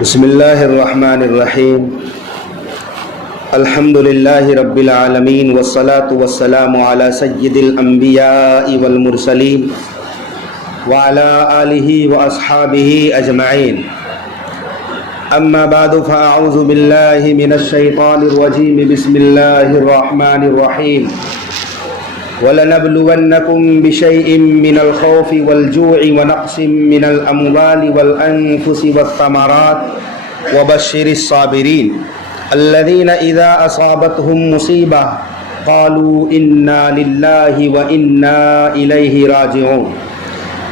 بسم اللہ الرحمن الرحیم الحمد للہ رب العالمین والصلاة والسلام علی سید الانبیاء والمرسلین وعلی آلہ واصحابہ اجمعین اما بعد فاعوذ باللہ من الشیطان الرجیم بسم اللہ الرحمن الرحیم وَلَنَبْلُوَنَّكُمْ بِشَيْءٍ مِّنَ الْخَوْفِ وَالْجُوعِ وَنَقْصٍ مِّنَ الْأَمْوَالِ وَالْأَنفُسِ وَالثَّمَرَاتِ وَبَشِّرِ الصَّابِرِينَ الَّذِينَ إِذَا أَصَابَتْهُم مُّصِيبَةٌ قَالُوا إِنَّا لِلَّهِ وَإِنَّا إِلَيْهِ رَاجِعُونَ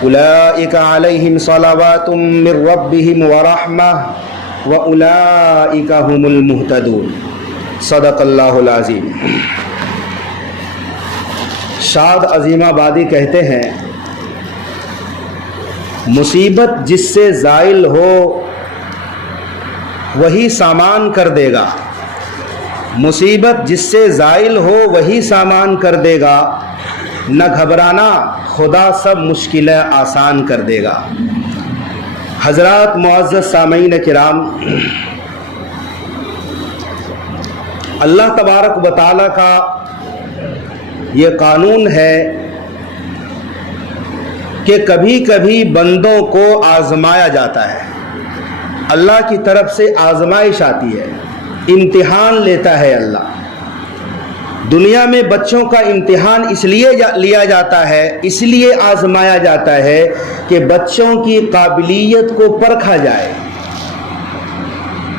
أُولَٰئِكَ عَلَيْهِمْ صَلَوَاتٌ مِّن رَّبِّهِمْ وَرَحْمَةٌ وَأُولَٰئِكَ هُمُ الْمُهْتَدُونَ صدق اللہ العظیم۔ شاد عظیم آبادی کہتے ہیں مصیبت جس سے زائل ہو وہی سامان کر دے گا، مصیبت جس سے زائل ہو وہی سامان کر دے گا، نہ گھبرانا خدا سب مشکلیں آسان کر دے گا۔ حضرات معزز سامعین کرام، اللہ تبارک و تعالیٰ کا یہ قانون ہے کہ کبھی کبھی بندوں کو آزمایا جاتا ہے، اللہ کی طرف سے آزمائش آتی ہے، امتحان لیتا ہے اللہ۔ دنیا میں بچوں کا امتحان اس لیے لیا جاتا ہے، اس لیے آزمایا جاتا ہے کہ بچوں کی قابلیت کو پرکھا جائے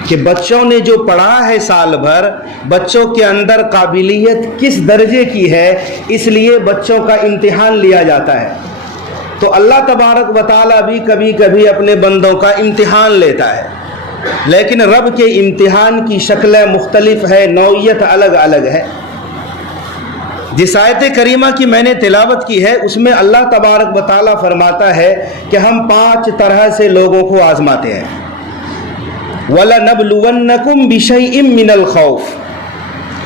کہ بچوں نے جو پڑھا ہے سال بھر، بچوں کے اندر قابلیت کس درجے کی ہے، اس لیے بچوں کا امتحان لیا جاتا ہے۔ تو اللہ تبارک و تعالیٰ بھی کبھی کبھی اپنے بندوں کا امتحان لیتا ہے، لیکن رب کے امتحان کی شکلیں مختلف ہے، نوعیت الگ الگ ہے۔ جس آیت کریمہ کی میں نے تلاوت کی ہے اس میں اللہ تبارک و تعالیٰ فرماتا ہے کہ ہم 5 طرح سے لوگوں کو آزماتے ہیں۔ وَلَنَبْلُوَنَّكُمْ بِشَيْءٍ مِّنَ الْخَوْفِ،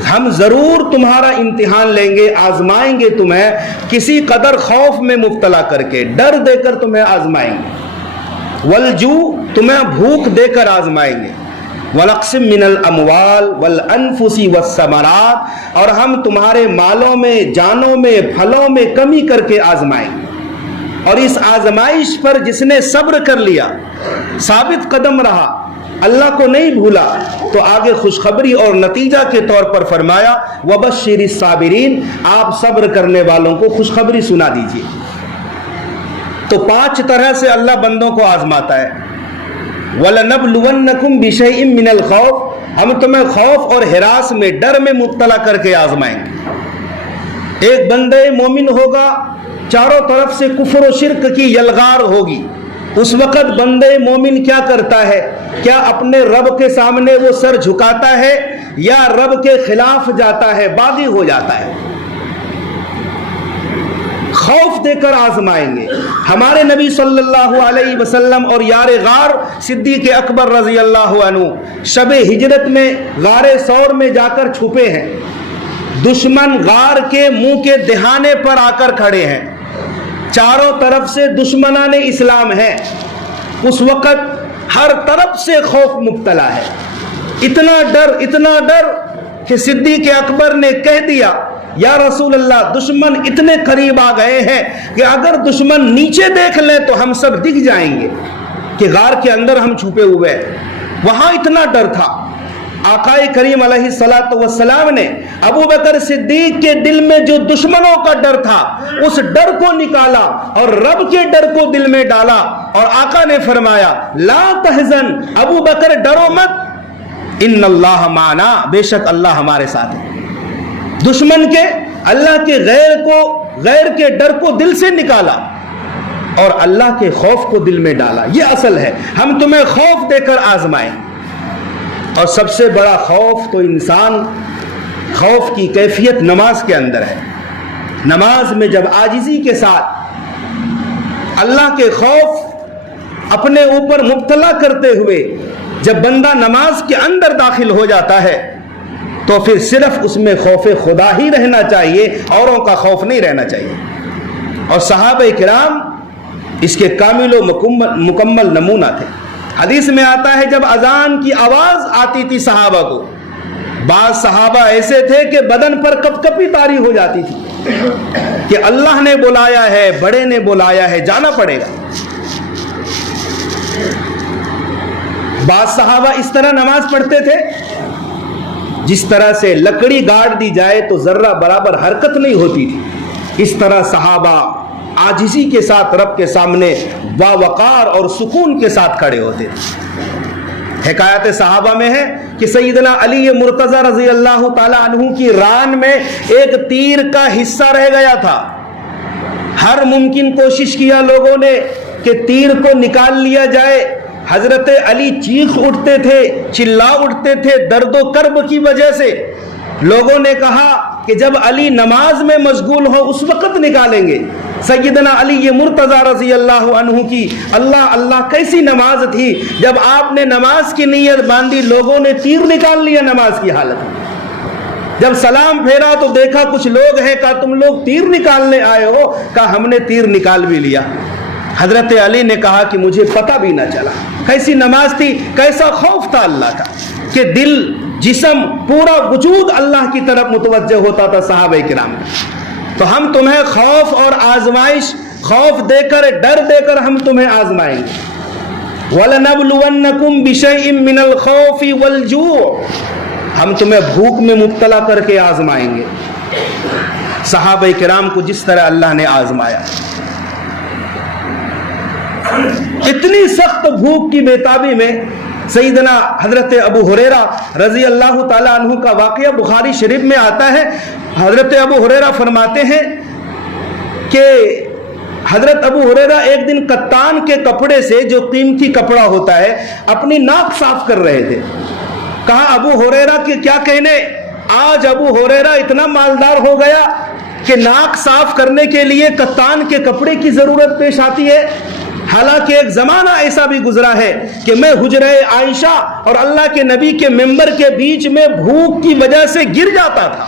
ہم ضرور تمہارا امتحان لیں گے، آزمائیں گے تمہیں، کسی قدر خوف میں مبتلا کر کے، ڈر دے کر تمہیں آزمائیں گے۔ وَالْجُوعِ، تمہیں بھوک دے کر آزمائیں گے۔ وَنَقْصٍ مِّنَ الْأَمْوَالِ وَالْأَنفُسِ وَالثَّمَرَاتِ، اور ہم تمہارے مالوں میں، جانوں میں، پھلوں میں کمی کر کے آزمائیں گے۔ اور اس آزمائش پر جس نے صبر کر لیا، ثابت قدم رہا، اللہ کو نہیں بھولا، تو آگے خوشخبری اور نتیجہ کے طور پر فرمایا وَبَشِّرِ الصَّابِرِينَ، آپ صبر کرنے والوں کو خوشخبری سنا دیجیے۔ تو 5 طرح سے اللہ بندوں کو آزماتا ہے۔ وَلَنَبْلُوَنَّكُمْ بِشَيْءٍ مِّنَ الْخَوْفِ، ہم تمہیں خوف اور ہراس میں، ڈر میں مبتلا کر کے آزمائیں گے۔ ایک بندہ مومن ہوگا، چاروں طرف سے کفر و شرک کی یلغار ہوگی، اس وقت بندے مومن کیا کرتا ہے؟ کیا اپنے رب کے سامنے وہ سر جھکاتا ہے یا رب کے خلاف جاتا ہے، باغی ہو جاتا ہے؟ خوف دے کر آزمائیں گے۔ ہمارے نبی صلی اللہ علیہ وسلم اور یار غار صدیق اکبر رضی اللہ عنہ شب ہجرت میں غار ثور میں جا کر چھپے ہیں، دشمن غار کے منہ کے دہانے پر آ کر کھڑے ہیں، چاروں طرف سے دشمنان اسلام ہیں۔ اس وقت ہر طرف سے خوف مبتلا ہے، اتنا ڈر کہ صدیق اکبر نے کہہ دیا یا رسول اللہ، دشمن اتنے قریب آ گئے ہیں کہ اگر دشمن نیچے دیکھ لیں تو ہم سب دکھ جائیں گے کہ غار کے اندر ہم چھپے ہوئے ہیں۔ وہاں اتنا ڈر تھا، آقا کریم علیہ الصلوۃ والسلام نے ابو بکر صدیق کے دل میں جو دشمنوں کا ڈر تھا اس ڈر کو نکالا اور رب کے ڈر کو دل میں ڈالا، اور آقا نے فرمایا لا تحزن، ابو بکر ڈرو مت، ان اللہ معنا، بے شک اللہ ہمارے ساتھ ہے۔ دشمن کے، اللہ کے غیر کے ڈر کو دل سے نکالا اور اللہ کے خوف کو دل میں ڈالا۔ یہ اصل ہے، ہم تمہیں خوف دے کر آزمائیں۔ اور سب سے بڑا خوف تو انسان، خوف کی کیفیت نماز کے اندر ہے۔ نماز میں جب عاجزی کے ساتھ اللہ کے خوف اپنے اوپر مبتلا کرتے ہوئے جب بندہ نماز کے اندر داخل ہو جاتا ہے تو پھر صرف اس میں خوف خدا ہی رہنا چاہیے، اوروں کا خوف نہیں رہنا چاہیے۔ اور صحابہ کرام اس کے کامل و مکمل نمونہ تھے۔ حدیث میں آتا ہے جب اذان کی آواز آتی تھی صحابہ کو، بعض صحابہ ایسے تھے کہ بدن پر کپ کپی طاری ہو جاتی تھی کہ اللہ نے بلایا ہے، بڑے نے بلایا ہے، جانا پڑے گا۔ بعض صحابہ اس طرح نماز پڑھتے تھے جس طرح سے لکڑی گاڑ دی جائے تو ذرہ برابر حرکت نہیں ہوتی تھی، اس طرح صحابہ عاجزی کے ساتھ رب کے سامنے باوقار اور سکون کے ساتھ کھڑے ہوتے تھے۔ حکایت صحابہ میں ہے کہ سیدنا علی مرتضی رضی اللہ تعالی عنہ کی ران میں ایک تیر کا حصہ رہ گیا تھا، ہر ممکن کوشش کیا لوگوں نے کہ تیر کو نکال لیا جائے، حضرت علی چیخ اٹھتے تھے، چلا اٹھتے تھے درد و کرب کی وجہ سے۔ لوگوں نے کہا کہ جب علی نماز میں مشغول ہو اس وقت نکالیں گے۔ سیدنا علی مرتضی رضی اللہ عنہ کی اللہ اللہ کیسی نماز تھی، جب آپ نے نماز کی نیت باندھی لوگوں نے تیر نکال لیا نماز کی حالت میں۔ جب سلام پھیرا تو دیکھا کچھ لوگ ہیں، کہا تم لوگ تیر نکالنے آئے ہو؟ کہا ہم نے تیر نکال بھی لیا۔ حضرت علی نے کہا کہ مجھے پتہ بھی نہ چلا۔ کیسی نماز تھی، کیسا خوف تھا اللہ کا کہ دل جسم پورا وجود اللہ کی طرف متوجہ ہوتا تھا صحابہ کرام۔ تو ہم تمہیں خوف اور آزمائش، خوف دے کر ڈر دے کر ہم تمہیں آزمائیں گے۔ وَلَنَبْلُوَنَّكُمْ بِشَيْءٍ مِّنَ الْخَوْفِ وَالْجُوعِ، ہم تمہیں بھوک میں مبتلا کر کے آزمائیں گے۔ صحابہ کرام کو جس طرح اللہ نے آزمایا، اتنی سخت بھوک کی بےتابی میں سیدنا حضرت ابو ہریرہ رضی اللہ تعالی عنہ کا واقعہ بخاری شریف میں آتا ہے۔ حضرت ابو ہریرہ فرماتے ہیں کہ حضرت ابو ہریرہ ایک دن کتان کے کپڑے سے، جو قیمتی کپڑا ہوتا ہے، اپنی ناک صاف کر رہے تھے۔ کہا ابو ہریرہ کے کیا کہنے، آج ابو ہریرہ اتنا مالدار ہو گیا کہ ناک صاف کرنے کے لیے کتان کے کپڑے کی ضرورت پیش آتی ہے۔ حالانکہ ایک زمانہ ایسا بھی گزرا ہے کہ میں حجرہ عائشہ اور اللہ کے نبی کے ممبر کے بیچ میں بھوک کی وجہ سے گر جاتا تھا،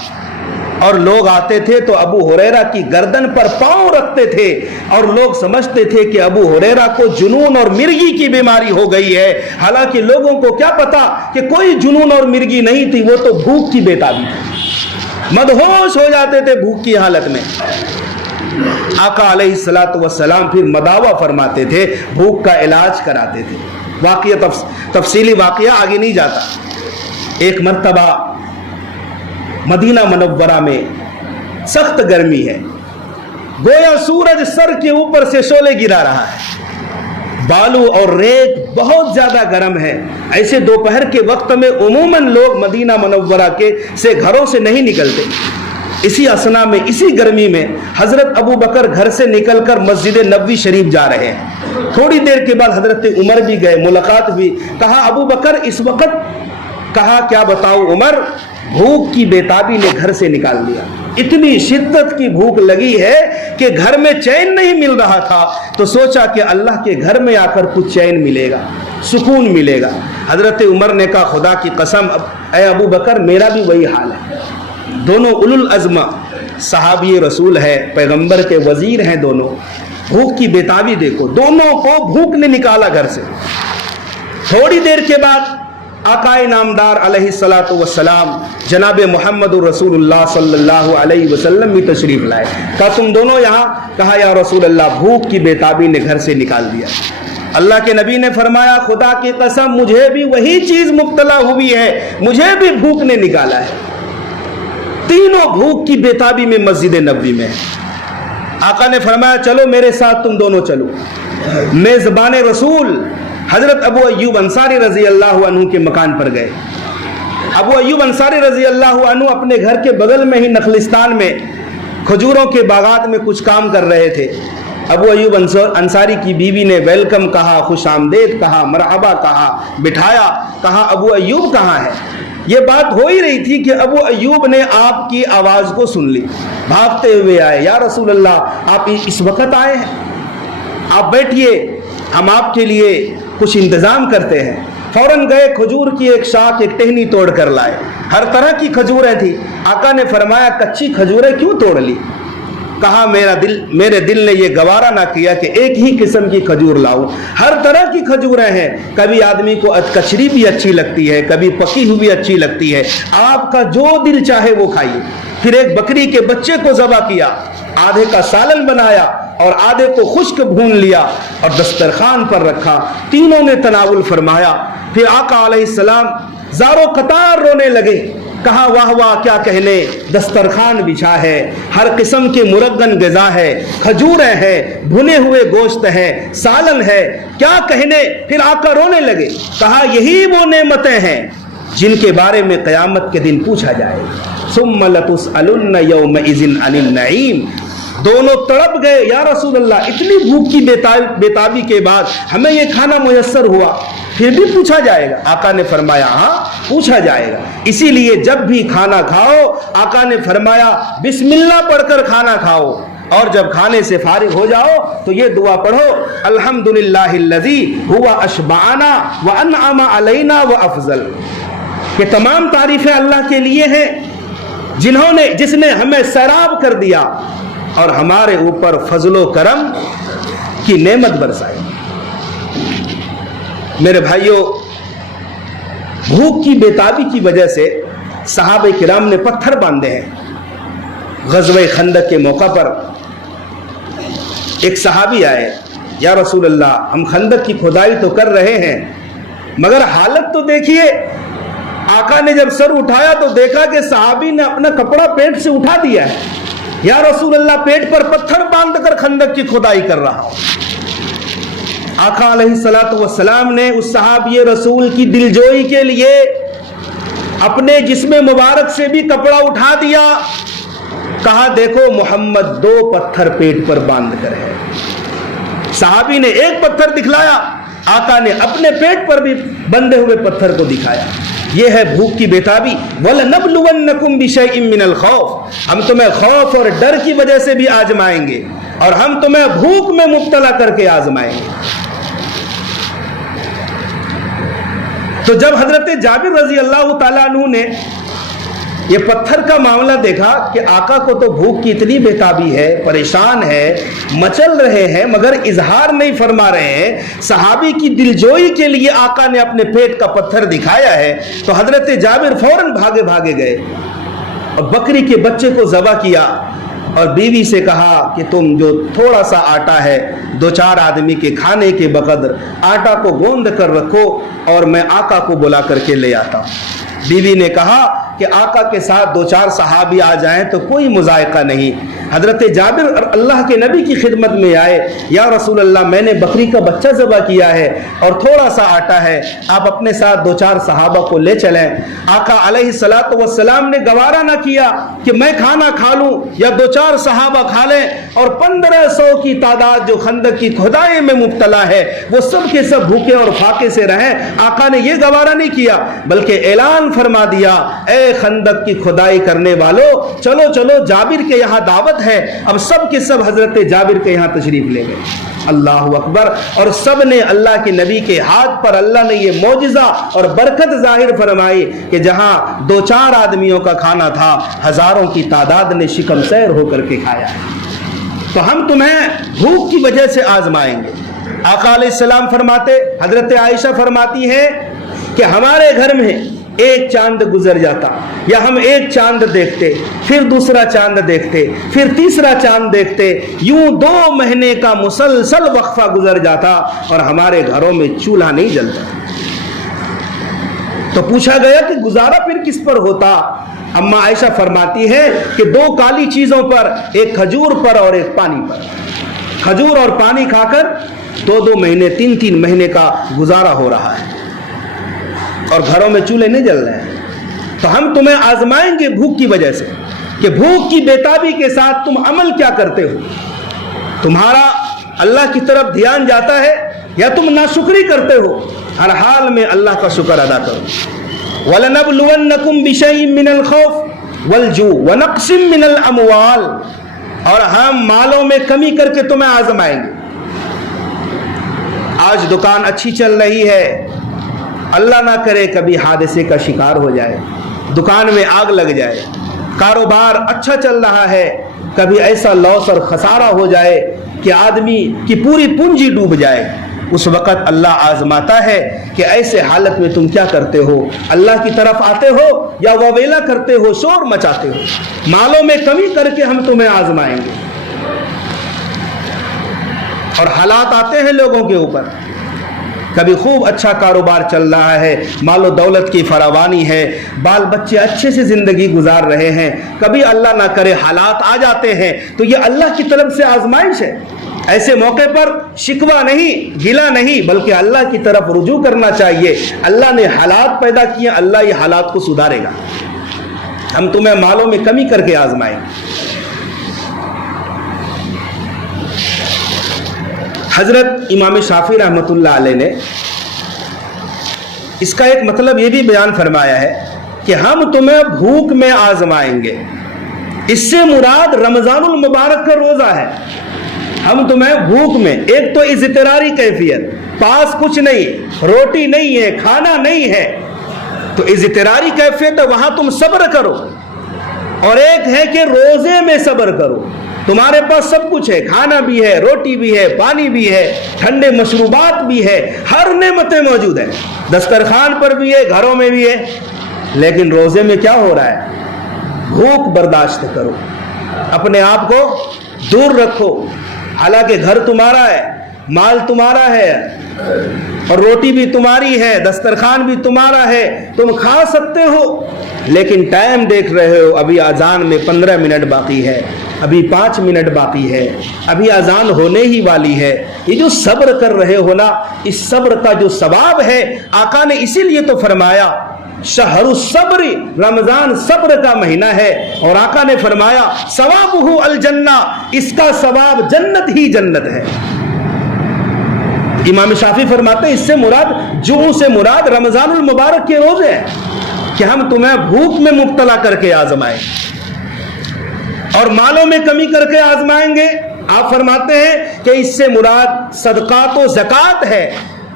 اور لوگ آتے تھے تو ابو ہریرہ کی گردن پر پاؤں رکھتے تھے، اور لوگ سمجھتے تھے کہ ابو ہریرہ کو جنون اور مرگی کی بیماری ہو گئی ہے۔ حالانکہ لوگوں کو کیا پتا کہ کوئی جنون اور مرگی نہیں تھی، وہ تو بھوک کی بےتابی تھی، مدہوش ہو جاتے تھے بھوک کی حالت میں۔ آقا علیہ الصلوۃ والسلام پھر مداوا فرماتے تھے، بھوک کا علاج کراتے تھے۔ واقعہ تفصیلی واقعہ آگے نہیں جاتا۔ ایک مرتبہ مدینہ منورہ میں سخت گرمی ہے، گویا سورج سر کے اوپر سے شعلے گرا رہا ہے، بالو اور ریت بہت زیادہ گرم ہے۔ ایسے دوپہر کے وقت میں عموماً لوگ مدینہ منورہ سے گھروں سے نہیں نکلتے۔ اسی اسنا میں، اسی گرمی میں حضرت ابو بکر گھر سے نکل کر مسجد نبوی شریف جا رہے ہیں۔ تھوڑی دیر کے بعد حضرت عمر بھی گئے، ملاقات ہوئی۔ کہا ابو بکر اس وقت؟ کہا کیا بتاؤ عمر، بھوک کی بےتابی نے گھر سے نکال دیا، اتنی شدت کی بھوک لگی ہے کہ گھر میں چین نہیں مل رہا تھا، تو سوچا کہ اللہ کے گھر میں آ کر کچھ چین ملے گا، سکون ملے گا۔ حضرت عمر نے کہا خدا کی قسم اے ابو بکر میرا بھی وہی حال ہے۔ دونوں اولو العزم صحابی رسول ہے، پیغمبر کے وزیر ہیں دونوں، بھوک کی بےتابی دیکھو، دونوں کو بھوک نے نکالا گھر سے۔ تھوڑی دیر کے بعد آقا نامدار علیہ الصلوۃ والسلام جناب محمد رسول اللہ صلی اللہ علیہ وسلم بھی تشریف لائے۔ کہا تم دونوں یہاں؟ کہا یا رسول اللہ بھوک کی بےتابی نے گھر سے نکال دیا۔ اللہ کے نبی نے فرمایا خدا کی قسم مجھے بھی وہی چیز مبتلا ہوئی ہے، مجھے بھی بھوک نے نکالا ہے۔ تینوں بھوک کی بےتابی میں مسجد نبوی میں۔ آقا نے فرمایا چلو میرے ساتھ تم دونوں چلو۔ میزبان رسول حضرت ابو ایوب انصاری رضی اللہ عنہ کے مکان پر گئے۔ ابو ایوب انصاری رضی اللہ عنہ اپنے گھر کے بغل میں ہی نخلستان میں کھجوروں کے باغات میں کچھ کام کر رہے تھے۔ ابو ایوب انصاری کی بیوی نے ویلکم کہا، خوش آمدید کہا، مرحبا کہا، بٹھایا، کہا ابو ایوب کہاں ہے؟ یہ بات ہو ہی رہی تھی کہ ابو ایوب نے آپ کی آواز کو سن لی، بھاگتے ہوئے آئے، یا رسول اللہ آپ اس وقت آئے ہیں؟ آپ بیٹھیے، ہم آپ کے لیے کچھ انتظام کرتے ہیں۔ فوراً گئے، کھجور کی ایک شاخ ایک ٹہنی توڑ کر لائے، ہر طرح کی کھجوریں تھی۔ آقا نے فرمایا کچی کھجوریں کیوں توڑ لی؟ کہا میرے دل نے یہ گوارا نہ کیا کہ ایک ہی قسم کی کھجور لاؤں، ہر طرح کی کھجوریں ہیں، کبھی آدمی کو کچری بھی اچھی لگتی ہے، کبھی پکی ہوئی بھی اچھی لگتی ہے، آپ کا جو دل چاہے وہ کھائیے۔ پھر ایک بکری کے بچے کو ذبح کیا، آدھے کا سالن بنایا اور آدھے کو خشک بھون لیا اور دسترخوان پر رکھا، تینوں نے تناول فرمایا۔ پھر آقا علیہ السلام زاروں قطار رونے لگے، کہا واہ واہ کیا کہنے، دسترخوان بچھا ہے، ہر قسم کے مرغن غذا ہے، کھجوریں ہیں، بھنے ہوئے گوشت ہے، سالن ہے، کیا کہنے۔ پھر آقا رونے لگے، کہا یہی وہ نعمتیں ہیں جن کے بارے میں قیامت کے دن پوچھا جائے گا۔ ثم لتسألن یومئذ عن النعیم۔ دونوں تڑپ گئے، یا رسول اللہ اتنی بھوک کی بےتابی کے بعد ہمیں یہ کھانا میسر ہوا، پھر بھی پوچھا جائے گا؟ آقا نے فرمایا ہاں پوچھا جائے گا۔ اسی لیے جب بھی کھانا کھاؤ، آقا نے فرمایا بسم اللہ پڑھ کر کھانا کھاؤ، اور جب کھانے سے فارغ ہو جاؤ تو یہ دعا پڑھو، الحمدللہ الذی هو اشبعنا وانعم علینا وافضل، کہ تمام تعریفیں اللہ کے لیے ہیں جس نے ہمیں سیراب کر دیا اور ہمارے اوپر فضل و کرم کی نعمت برسائی۔ میرے بھائیوں، بھوک کی بےتابی کی وجہ سے صحابہ کرام نے پتھر باندھے ہیں۔ غزوہ خندق کے موقع پر ایک صحابی آئے، یا رسول اللہ ہم خندق کی کھدائی تو کر رہے ہیں مگر حالت تو دیکھیے۔ آقا نے جب سر اٹھایا تو دیکھا کہ صحابی نے اپنا کپڑا پیٹ سے اٹھا دیا ہے۔ یا رسول اللہ پیٹ پر پتھر باندھ کر خندق کی کھدائی کر رہا ہوں۔ آقا علیہ السلام نے اس صحابی رسول کی دلجوئی کے لیے اپنے جسم مبارک سے بھی کپڑا اٹھا دیا، کہا دیکھو محمد 2 پتھر پیٹ پر باندھ کر ہے۔ صحابی نے ایک پتھر دکھلایا، آقا نے اپنے پیٹ پر بھی بندھے ہوئے پتھر کو دکھایا۔ یہ ہے بھوک کی بےتابی۔ وَلَنَبْلُوَنَّكُمْ بِشَيْءٍ مِّنَ الْخَوْفِ، ہم تمہیں خوف اور ڈر کی وجہ سے بھی آزمائیں گے اور ہم تمہیں بھوک میں مبتلا کر کے آزمائیں گے۔ تو جب حضرت جابر رضی اللہ تعالیٰ عنہ نے یہ پتھر کا معاملہ دیکھا کہ آقا کو تو بھوک کی اتنی بےتابی ہے، پریشان ہے، مچل رہے ہیں مگر اظہار نہیں فرما رہے ہیں، صحابی کی دلجوئی کے لیے آقا نے اپنے پیٹ کا پتھر دکھایا ہے، تو حضرت جابر فوراً بھاگے گئے اور بکری کے بچے کو ذبح کیا اور بیوی سے کہا کہ تم جو تھوڑا سا آٹا ہے 2-4 آدمی کے کھانے کے بقدر آٹا کو گوندھ کر رکھو اور میں آقا کو بلا کر کے لے آتا ہوں۔ بیوی نے کہا کہ آقا کے ساتھ 2-4 صحابی آ جائیں تو کوئی مذائقہ نہیں۔ حضرت جابر اللہ کے نبی کی خدمت میں آئے، یا رسول اللہ میں نے بکری کا بچہ ذبح کیا ہے اور تھوڑا سا آٹا ہے، آپ اپنے ساتھ 2-4 صحابہ کو لے چلیں۔ آقا علیہ السلام نے گوارا نہ کیا کہ میں کھانا کھا لوں یا 2-4 صحابہ کھا لیں اور 1500 کی تعداد جو خندق کی کھدائی میں مبتلا ہے وہ سب کے سب بھوکے اور فاقے سے رہیں۔ آقا نے یہ گوارا نہیں کیا بلکہ اعلان فرما دیا، اے خندق کی کھدائی کرنے والوں چلو چلو جابر کے یہاں دعوت ہے۔ اب سب کے سب حضرت جابر کے یہاں تشریف لے گئے۔ اللہ اکبر۔ اور سب نے اللہ کے نبی کے ہاتھ پر اللہ نے یہ معجزہ اور برکت ظاہر فرمائی کہ جہاں 2-4 آدمیوں کا کھانا تھا ہزاروں کی تعداد نے شکم سیر ہو کر کے کھایا ہے۔ تو ہم تمہیں بھوک کی وجہ سے آزمائیں گے۔ آقا علیہ السلام فرماتے، حضرت عائشہ فرماتی ہے کہ ہمارے گھر میں ایک چاند گزر جاتا یا ہم ایک چاند دیکھتے، پھر دوسرا چاند دیکھتے، پھر تیسرا چاند دیکھتے، یوں 2 مہینے کا مسلسل وقفہ گزر جاتا اور ہمارے گھروں میں چولہا نہیں جلتا۔ تو پوچھا گیا کہ گزارا پھر کس پر ہوتا؟ اما عائشہ فرماتی ہے کہ 2 کالی چیزوں پر، ایک کھجور پر اور ایک پانی پر۔ کھجور اور پانی کھا کر 2-2 مہینے 3-3 مہینے کا گزارا ہو رہا ہے اور گھروں میں چولہے نہیں جل رہے ہیں۔ تو ہم تمہیں آزمائیں گے بھوک کی وجہ سے کہ بھوک کی بےتابی کے ساتھ تم عمل کیا کرتے ہو، تمہارا اللہ کی طرف دھیان جاتا ہے یا تم ناشکری کرتے ہو۔ ہر حال میں اللہ کا شکر ادا کرو۔ وَلَنَبْلُوَنَّكُمْ بِشَيْءٍ مِّنَ الْخَوْفِ وَالْجُوعِ وَنَقْصٍ مِّنَ الْأَمْوَالِ، اور ہم مالوں میں کمی کر کے تمہیں آزمائیں گے۔ آج دکان اچھی چل رہی ہے، اللہ نہ کرے کبھی حادثے کا شکار ہو جائے، دکان میں آگ لگ جائے، کاروبار اچھا چل رہا ہے، کبھی ایسا لاس اور خسارہ ہو جائے کہ آدمی کی پوری پونجی ڈوب جائے، اس وقت اللہ آزماتا ہے کہ ایسے حالت میں تم کیا کرتے ہو، اللہ کی طرف آتے ہو یا وویلا کرتے ہو، شور مچاتے ہو۔ مالوں میں کمی کر کے ہم تمہیں آزمائیں گے۔ اور حالات آتے ہیں لوگوں کے اوپر، کبھی خوب اچھا کاروبار چل رہا ہے، مال و دولت کی فراوانی ہے، بال بچے اچھے سے زندگی گزار رہے ہیں، کبھی اللہ نہ کرے حالات آ جاتے ہیں، تو یہ اللہ کی طرف سے آزمائش ہے۔ ایسے موقع پر شکوہ نہیں، گلہ نہیں، بلکہ اللہ کی طرف رجوع کرنا چاہیے۔ اللہ نے حالات پیدا کیے، اللہ یہ حالات کو سدھارے گا۔ ہم تمہیں مالوں میں کمی کر کے آزمائیں گے۔ حضرت امام شافعی رحمۃ اللہ علیہ نے اس کا ایک مطلب یہ بھی بیان فرمایا ہے کہ ہم تمہیں بھوک میں آزمائیں گے۔ اس سے مراد رمضان المبارک کا روزہ ہے۔ ہم تمہیں بھوک میں، ایک تو اضطراری کیفیت، پاس کچھ نہیں، روٹی نہیں ہے، کھانا نہیں ہے، تو اضطراری کیفیت ہے، وہاں تم صبر کرو۔ اور ایک ہے کہ روزے میں صبر کرو، تمہارے پاس سب کچھ ہے، کھانا بھی ہے، روٹی بھی ہے، پانی بھی ہے، ٹھنڈے مشروبات بھی ہے، ہر نعمتیں موجود ہیں، دسترخوان پر بھی ہے، گھروں میں بھی ہے، لیکن روزے میں کیا ہو رہا ہے؟ بھوک برداشت کرو، اپنے آپ کو دور رکھو۔ حالانکہ گھر تمہارا ہے، مال تمہارا ہے، اور روٹی بھی تمہاری ہے، دسترخوان بھی تمہارا ہے، تم کھا سکتے ہو، لیکن ٹائم دیکھ رہے ہو، ابھی اذان میں 15 منٹ باقی ہے، ابھی 5 منٹ باقی ہے، ابھی اذان ہونے ہی والی ہے۔ یہ جو صبر کر رہے ہو نا، اس صبر کا جو ثواب ہے، آقا نے اسی لیے تو فرمایا شہر الصبر، رمضان صبر کا مہینہ ہے، اور آقا نے فرمایا ثوابہ الجنہ، اس کا ثواب جنت ہی جنت ہے۔ امام شافعی فرماتے ہیں اس سے مراد، جوع سے مراد رمضان المبارک کے روزے ہیں، کہ ہم تمہیں بھوک میں مبتلا کر کے آزمائیں اور مالوں میں کمی کر کے آزمائیں گے۔ آپ فرماتے ہیں کہ اس سے مراد صدقات و زکوٰۃ ہے۔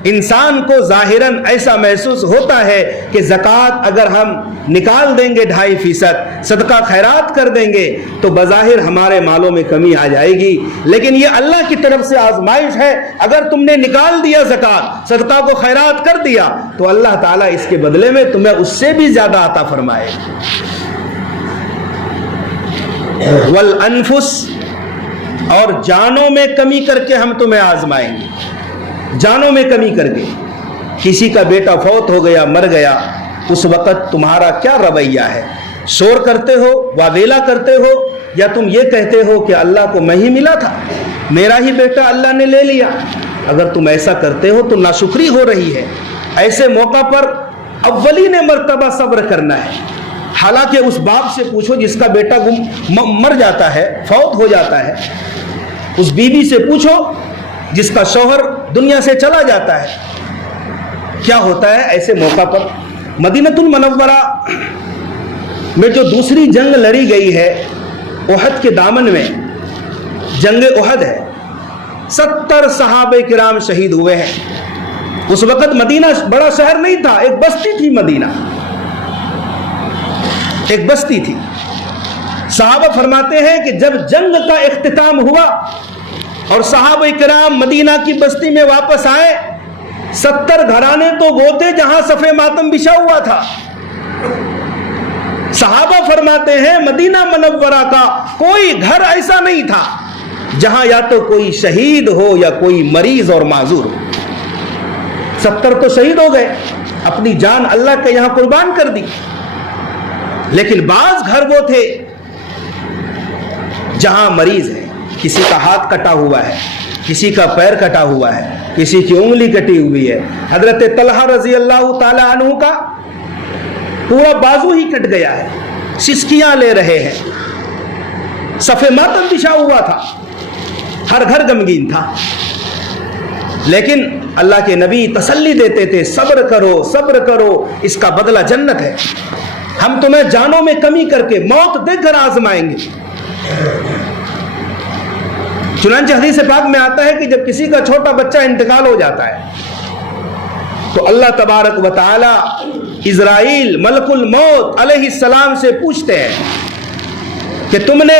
انسان کو ظاہراً ایسا محسوس ہوتا ہے کہ زکوٰۃ اگر ہم نکال دیں گے 2.5%، صدقہ خیرات کر دیں گے تو بظاہر ہمارے مالوں میں کمی آ جائے گی، لیکن یہ اللہ کی طرف سے آزمائش ہے۔ اگر تم نے نکال دیا زکوٰۃ، صدقہ کو خیرات کر دیا، تو اللہ تعالیٰ اس کے بدلے میں تمہیں اس سے بھی زیادہ عطا فرمائے۔ والانفس، اور جانوں میں کمی کر کے ہم تمہیں آزمائیں گے۔ جانوں میں کمی کر کے، کسی کا بیٹا فوت ہو گیا، مر گیا، اس وقت تمہارا کیا رویہ ہے؟ شور کرتے ہو، واویلا کرتے ہو، یا تم یہ کہتے ہو کہ اللہ کو میں ہی ملا تھا، میرا ہی بیٹا اللہ نے لے لیا؟ اگر تم ایسا کرتے ہو تو ناشکری ہو رہی ہے۔ ایسے موقع پر اولین مرتبہ صبر کرنا ہے۔ حالانکہ اس باپ سے پوچھو جس کا بیٹا مر جاتا ہے، فوت ہو جاتا ہے، اس بیوی سے پوچھو جس کا شوہر دنیا سے چلا جاتا ہے، کیا ہوتا ہے ایسے موقع پر۔ مدینہ المنورہ میں جو دوسری جنگ لڑی گئی ہے، احد کے دامن میں جنگ احد ہے، 70 صحابہ کرام شہید ہوئے ہیں۔ اس وقت مدینہ بڑا شہر نہیں تھا، ایک بستی تھی، مدینہ ایک بستی تھی۔ صحابہ فرماتے ہیں کہ جب جنگ کا اختتام ہوا اور صحابہ کرام مدینہ کی بستی میں واپس آئے، 70 گھرانے تو وہ تھے جہاں صف ماتم بچھا ہوا تھا۔ صحابہ فرماتے ہیں مدینہ منورہ کا کوئی گھر ایسا نہیں تھا جہاں یا تو کوئی شہید ہو یا کوئی مریض اور معذور ہو۔ 70 تو شہید ہو گئے، اپنی جان اللہ کے یہاں قربان کر دی، لیکن بعض گھر وہ تھے جہاں مریض ہے، کسی کا ہاتھ کٹا ہوا ہے، کسی کا پیر کٹا ہوا ہے، کسی کی انگلی کٹی ہوئی ہے۔ حضرت طلحہ رضی اللہ تعالی عنہ کا پورا بازو ہی کٹ گیا ہے، سسکیاں لے رہے ہیں، صف ماتم بچھا ہوا تھا، ہر گھر غمگین تھا، لیکن اللہ کے نبی تسلی دیتے تھے، صبر کرو صبر کرو، اس کا بدلہ جنت ہے۔ ہم تمہیں جانوں میں کمی کر کے موت دے کر آزمائیں گے۔ چنانچہ حدیث پاک میں آتا ہے کہ جب کسی کا چھوٹا بچہ انتقال ہو جاتا ہے تو اللہ تبارک و تعالی اسرائیل ملک الموت علیہ السلام سے پوچھتے ہیں کہ تم نے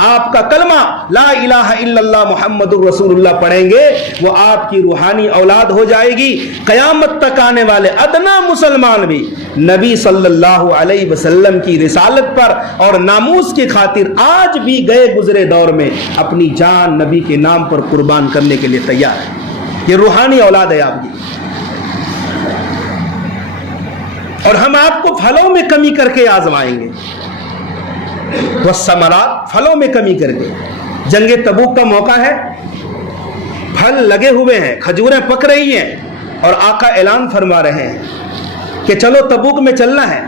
آپ کا کلمہ لا الہ الا اللہ محمد الرسول اللہ پڑھیں گے، وہ آپ کی روحانی اولاد ہو جائے گی۔ قیامت تک آنے والے ادنا مسلمان بھی نبی صلی اللہ علیہ وسلم کی رسالت پر اور ناموس کی خاطر آج بھی گئے گزرے دور میں اپنی جان نبی کے نام پر قربان کرنے کے لیے تیار ہے۔ یہ روحانی اولاد ہے آپ کی۔ اور ہم آپ کو پھلوں میں کمی کر کے آزمائیں گے، والثمرات، پھلوں میں کمی کر کے۔ جنگ تبوک کا موقع ہے، پھل لگے ہوئے ہیں، کھجوریں پک رہی ہیں، اور آقا اعلان فرما رہے ہیں کہ چلو تبوک میں چلنا ہے۔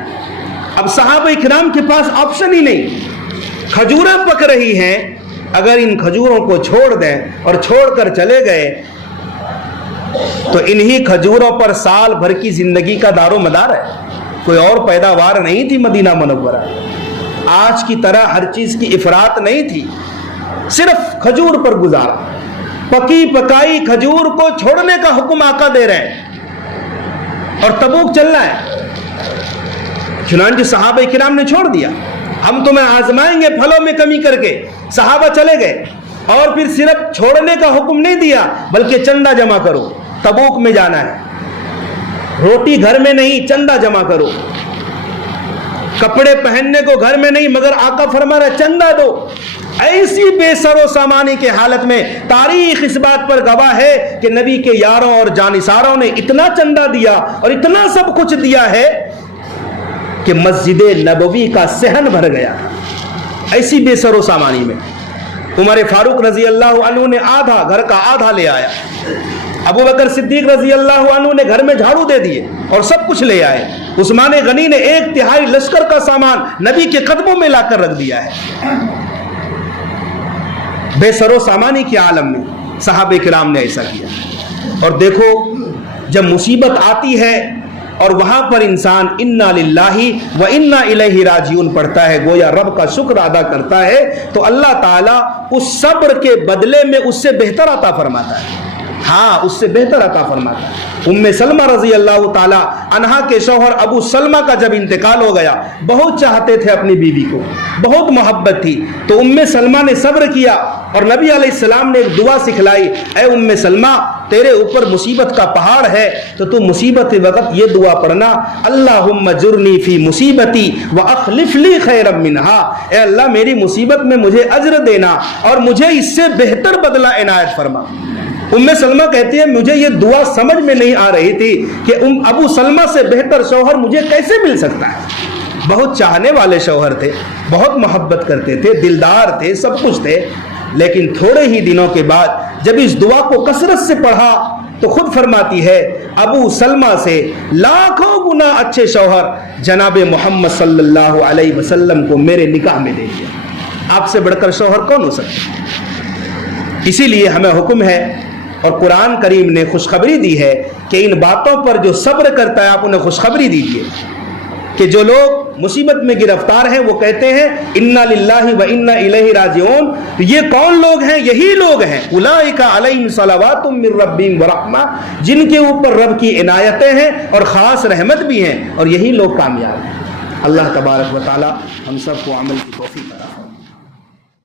اب صحابہ کرام کے پاس آپشن ہی نہیں، کھجوریں پک رہی ہیں، اگر ان کھجوروں کو چھوڑ دیں اور چھوڑ کر چلے گئے تو انہی کھجوروں پر سال بھر کی زندگی کا دار و مدار ہے۔ کوئی اور پیداوار نہیں تھی مدینہ منورہ، آج کی طرح ہر چیز کی افراط نہیں تھی، صرف کھجور پر گزارا۔ پکی پکائی کھجور کو چھوڑنے کا حکم آقا دے رہے ہیں اور تبوک چلنا ہے۔ چنانچہ صحابہ کرام نے چھوڑ دیا، ہم تمہیں آزمائیں گے پھلوں میں کمی کر کے۔ صحابہ چلے گئے، اور پھر صرف چھوڑنے کا حکم نہیں دیا بلکہ چندہ جمع کرو، تبوک میں جانا ہے، روٹی گھر میں نہیں، چندہ جمع کرو۔ کپڑے پہننے کو گھر میں نہیں، مگر آقا فرما رہا چندہ دو۔ ایسی بے سر و سامانی کے حالت میں تاریخ اس بات پر گواہ ہے کہ نبی کے یاروں اور جانثاروں نے اتنا چندہ دیا اور اتنا سب کچھ دیا ہے کہ مسجد نبوی کا صحن بھر گیا، ایسی بے سر و سامانی میں۔ عمر فاروق رضی اللہ عنہ نے آدھا، گھر کا آدھا لے آیا، ابو بکر صدیق رضی اللہ عنہ نے گھر میں جھاڑو دے دیے اور سب کچھ لے آئے، عثمان غنی نے 1/3 لشکر کا سامان نبی کے قدموں میں لا کر رکھ دیا ہے۔ بے سر و سامانی کے عالم میں صحابہ کرام نے ایسا کیا۔ اور دیکھو جب مصیبت آتی ہے اور وہاں پر انسان انا للہ و انا الیہ راجعون پڑھتا ہے، گویا رب کا شکر ادا کرتا ہے، تو اللہ تعالیٰ اس صبر کے بدلے میں اس سے بہتر عطا فرماتا ہے۔ ہاں، اس سے بہتر عطا فرماتا ہے۔ ام سلمہ رضی اللہ تعالی عنہا کے شوہر ابو سلمہ کا جب انتقال ہو گیا، بہت چاہتے تھے اپنی بیوی کو، بہت محبت تھی، تو ام سلمہ نے صبر کیا اور نبی علیہ السلام نے ایک دعا سکھلائی، اے ام سلمہ تیرے اوپر مصیبت کا پہاڑ ہے تو تو مصیبت وقت یہ دعا پڑھنا، اللہم جرنی فی مصیبتی واخلف لی خیرا منہا، اے اللہ میری مصیبت میں مجھے اجر دینا اور مجھے اس سے بہتر بدلہ عنایت فرما۔ ام سلمہ کہتی ہے مجھے یہ دعا سمجھ میں نہیں آ رہی تھی کہ ابو سلمہ سے بہتر شوہر مجھے کیسے مل سکتا ہے۔ بہت چاہنے والے شوہر تھے، بہت محبت کرتے تھے، دلدار تھے، سب کچھ تھے، لیکن تھوڑے ہی دنوں کے بعد جب اس دعا کو کثرت سے پڑھا تو خود فرماتی ہے ابو سلمہ سے لاکھوں گنا اچھے شوہر جناب محمد صلی اللہ علیہ وسلم کو میرے نکاح میں دے دیا، آپ سے بڑھ کر شوہر کون ہو سکتا۔ اسی لیے ہمیں حکم ہے اور قرآن کریم نے خوشخبری دی ہے کہ ان باتوں پر جو صبر کرتا ہے آپ انہیں خوشخبری دیجیے کہ جو لوگ مصیبت میں گرفتار ہیں وہ کہتے ہیں انا للہ و انا الیہ راجعون، یہ کون لوگ ہیں؟ یہی لوگ ہیں اولئک علیہم صلوات من ربہم ورحمہ، جن کے اوپر رب کی عنایتیں ہیں اور خاص رحمت بھی ہیں، اور یہی لوگ کامیاب ہیں۔ اللہ تبارک و تعالی ہم سب کو عمل کی توفیق عطا